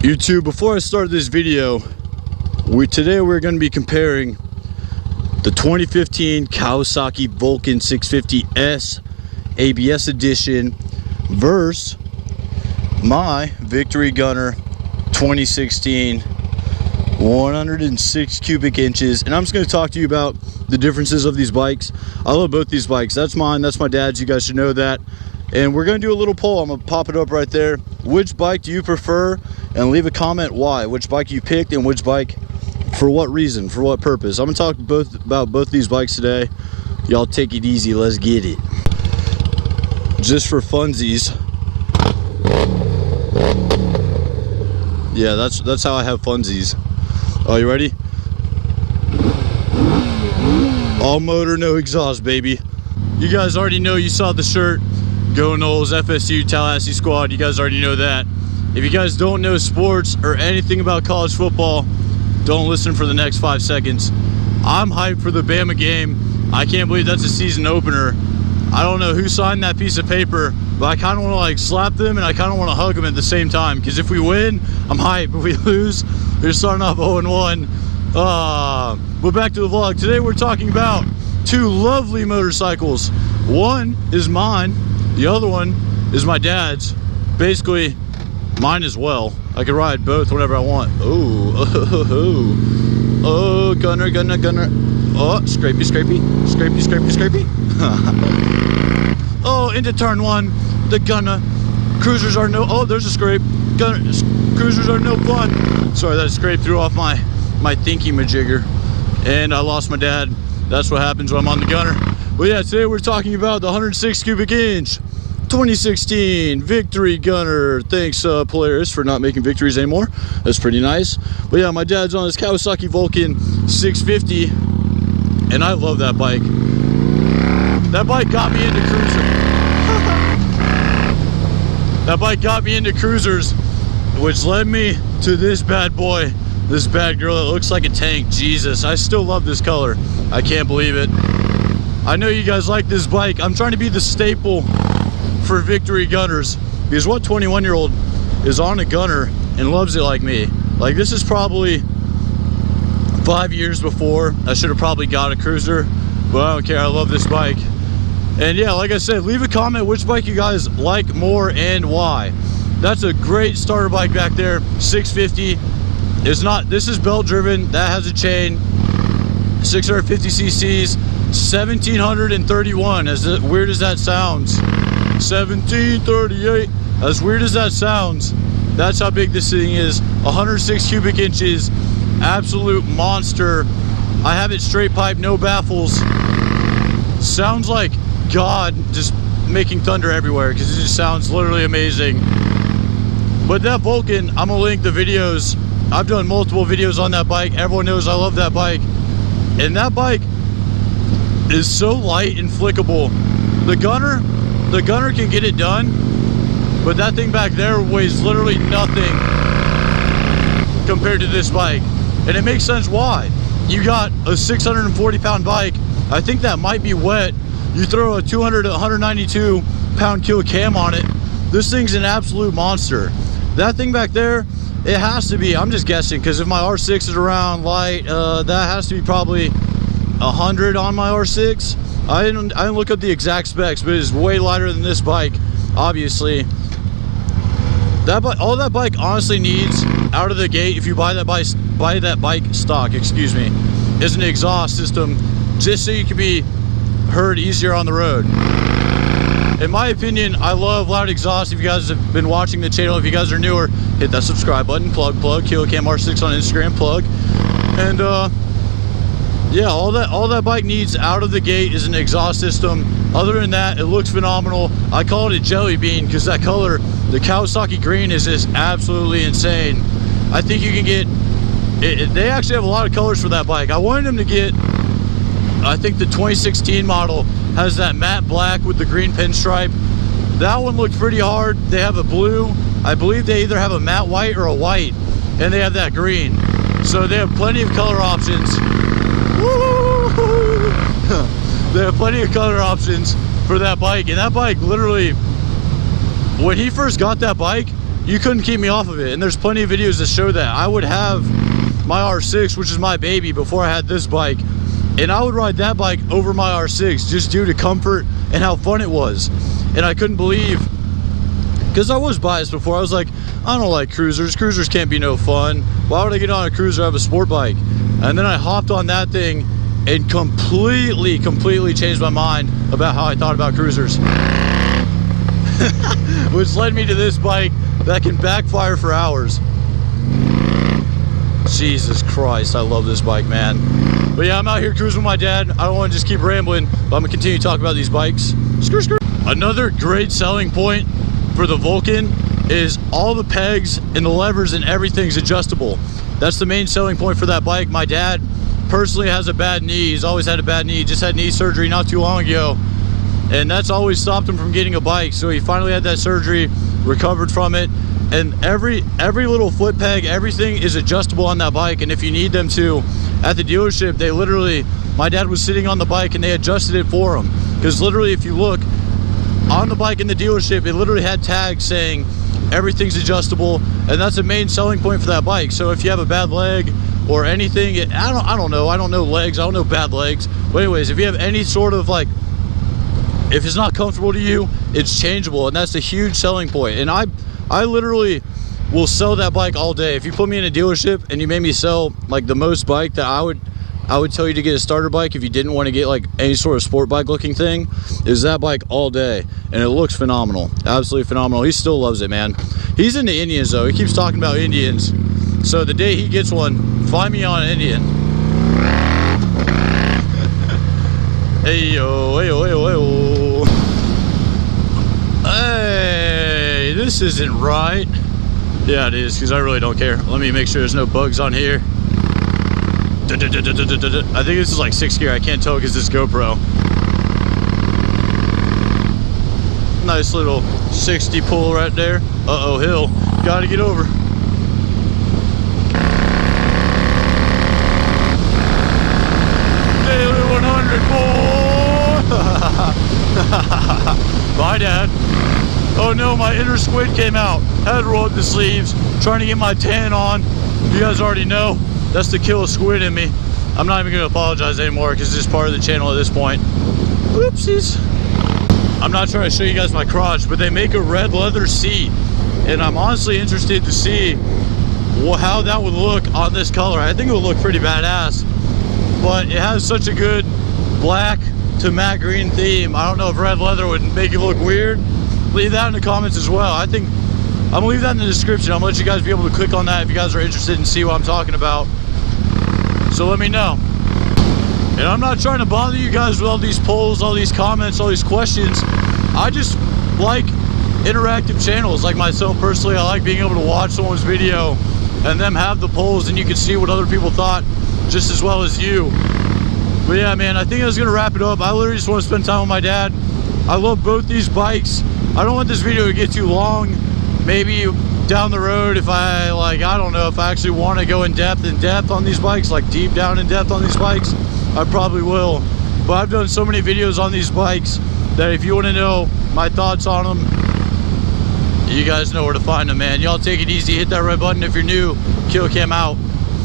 YouTube, before I start this video, today we're going to be comparing the 2015 Kawasaki Vulcan 650S ABS edition versus my Victory Gunner 2016 106 cubic inches. And I'm just going to talk to you about the differences of these bikes. I love both these bikes. That's mine, that's my dad's, you guys should know that. And we're going to do a little poll. I'm going to pop it up right there. Which bike do you prefer? And leave a comment why. Which bike you picked and which bike for what reason, for what purpose. I'm going to talk about both these bikes today. Y'all take it easy, let's get it. Just for funsies. Yeah, that's how I have funsies. Oh, you ready? All motor, no exhaust, baby. You guys already know, you saw the shirt. Go Knowles, FSU, Tallahassee squad. You guys already know that. If you guys don't know sports or anything about college football, don't listen for the next 5 seconds. I'm hyped for the Bama game. I can't believe that's a season opener. I don't know who signed that piece of paper, but I kind of want to like slap them and I kind of want to hug them at the same time. Because if we win, I'm hyped. If we lose, we're starting off 0-1. But back to the vlog. Today we're talking about two lovely motorcycles. One is mine. The other one is my dad's. Basically, mine as well. I can ride both whenever I want. Oh, gunner. Oh, scrapey. Oh, into turn one. The gunner. Cruisers are no. Oh, there's a scrape. Cruisers are no fun. Sorry, that scrape threw off my thinky majigger, and I lost my dad. That's what happens when I'm on the gunner. But yeah, today we're talking about the 106 cubic inch 2016 Victory Gunner. Thanks, Polaris, for not making victories anymore. That's pretty nice. But yeah, my dad's on his Kawasaki Vulcan 650, and I love that bike. That bike got me into cruising. That bike got me into cruisers, which led me to this bad boy, this bad girl that looks like a tank. Jesus, I still love this color. I can't believe it. I know you guys like this bike. I'm trying to be the staple for Victory Gunners, because what 21-year-old is on a gunner and loves it like me? Like, this is probably 5 years before I should have probably got a cruiser, but I don't care. I love this bike. And yeah, like I said, leave a comment which bike you guys like more and why. That's a great starter bike back there. 650. It's not, this is belt driven, that has a chain. 650 cc's, 1731. As weird as that sounds, 1738, as weird as that sounds, that's how big this thing is. 106 cubic inches, absolute monster. I have it straight pipe, no baffles. Sounds like God just making thunder everywhere, because it just sounds literally amazing. But that Vulcan, I'm gonna link the videos. I've done multiple videos on that bike. Everyone knows I love that bike. And that bike is so light and flickable. The gunner can get it done, but that thing back there weighs literally nothing compared to this bike. And it makes sense why. You got a 640 pound bike. I think that might be wet. You throw a 200 to 192 pound kill cam on it. This thing's an absolute monster. That thing back there, it has to be, I'm just guessing, because if my R6 is around light, that has to be probably 100 on my R6. I didn't look up the exact specs, but it is way lighter than this bike, obviously. All that bike honestly needs out of the gate, if you buy that bike stock, excuse me, is an exhaust system, just so you can be heard easier on the road. In my opinion, I love loud exhaust. If you guys have been watching the channel, if you guys are newer, hit that subscribe button, plug, KiloCam R6 on Instagram, plug. And yeah, all that bike needs out of the gate is an exhaust system. Other than that, it looks phenomenal. I call it a jelly bean because that color, the Kawasaki green, is just absolutely insane. I think you can get, they actually have a lot of colors for that bike. I wanted them to get, I think the 2016 model has that matte black with the green pinstripe. That one looked pretty hard. They have a blue. I believe they either have a matte white or a white, and they have that green. So they have plenty of color options. They have plenty of color options for that bike. And that bike literally, when he first got that bike, you couldn't keep me off of it. And there's plenty of videos that show that. I would have my R6, which is my baby, before I had this bike, and I would ride that bike over my R6 just due to comfort and how fun it was. And I couldn't believe, because I was biased before, I was like, I don't like cruisers. Cruisers can't be no fun. Why would I get on a cruiser? I have a sport bike. And then I hopped on that thing and completely changed my mind about how I thought about cruisers. Which led me to this bike that can backfire for hours. Jesus Christ, I love this bike, man. But yeah, I'm out here cruising with my dad. I don't want to just keep rambling, but I'm gonna continue to talk about these bikes. Screw, screw. Another great selling point for the Vulcan is all the pegs and the levers and everything's adjustable. That's the main selling point for that bike. My dad personally has a bad knee. He's always had a bad knee. He just had knee surgery not too long ago, and that's always stopped him from getting a bike. So he finally had that surgery, recovered from it, and every little foot peg, everything is adjustable on that bike. And if you need them to, at the dealership, they literally, my dad was sitting on the bike and they adjusted it for him. Because literally, if you look on the bike in the dealership, it literally had tags saying everything's adjustable, and that's the main selling point for that bike. So if you have a bad leg or anything, I don't know legs, I don't know bad legs, but anyways, if you have any sort of like, if it's not comfortable to you, it's changeable, and that's a huge selling point. And I literally will sell that bike all day. If you put me in a dealership and you made me sell like the most bike, that I would tell you to get a starter bike if you didn't want to get like any sort of sport bike looking thing, is that bike all day. And it looks phenomenal, absolutely phenomenal. He still loves it, man. He's into Indians though. He keeps talking about Indians. So the day he gets one, find me on an Indian. Hey yo, hey yo, hey yo, hey yo. Hey, this isn't right. Yeah, it is, because I really don't care. Let me make sure there's no bugs on here. I think this is like 6th gear. I can't tell because this GoPro. Nice little 60 pull right there. Uh-oh, hill. Gotta get over. Daily 100, boy. Bye, Dad. Oh no, my inner squid came out. Had to roll up the sleeves, trying to get my tan on. You guys already know. That's the kill a squid in me. I'm not even gonna apologize anymore because it's just part of the channel at this point. Oopsies. I'm not trying to show you guys my crotch, but they make a red leather seat, and I'm honestly interested to see how that would look on this color. I think it would look pretty badass, but it has such a good black to matte green theme. I don't know if red leather would make it look weird. Leave that in the comments as well. I think I'm gonna leave that in the description. I'm gonna let you guys be able to click on that if you guys are interested and see what I'm talking about. So let me know. And I'm not trying to bother you guys with all these polls, all these comments, all these questions. I just like interactive channels. Like myself personally, I like being able to watch someone's video and them have the polls, and you can see what other people thought just as well as you. But yeah, man, I think I was gonna wrap it up. I literally just want to spend time with my dad. I love both these bikes. I don't want this video to get too long. Maybe down the road, if I don't know, if I actually want to go in depth on these bikes, like deep down in depth on these bikes, I probably will. But I've done so many videos on these bikes that if you want to know my thoughts on them, you guys know where to find them, man. Y'all take it easy. Hit that red button if you're new. Kill Cam out.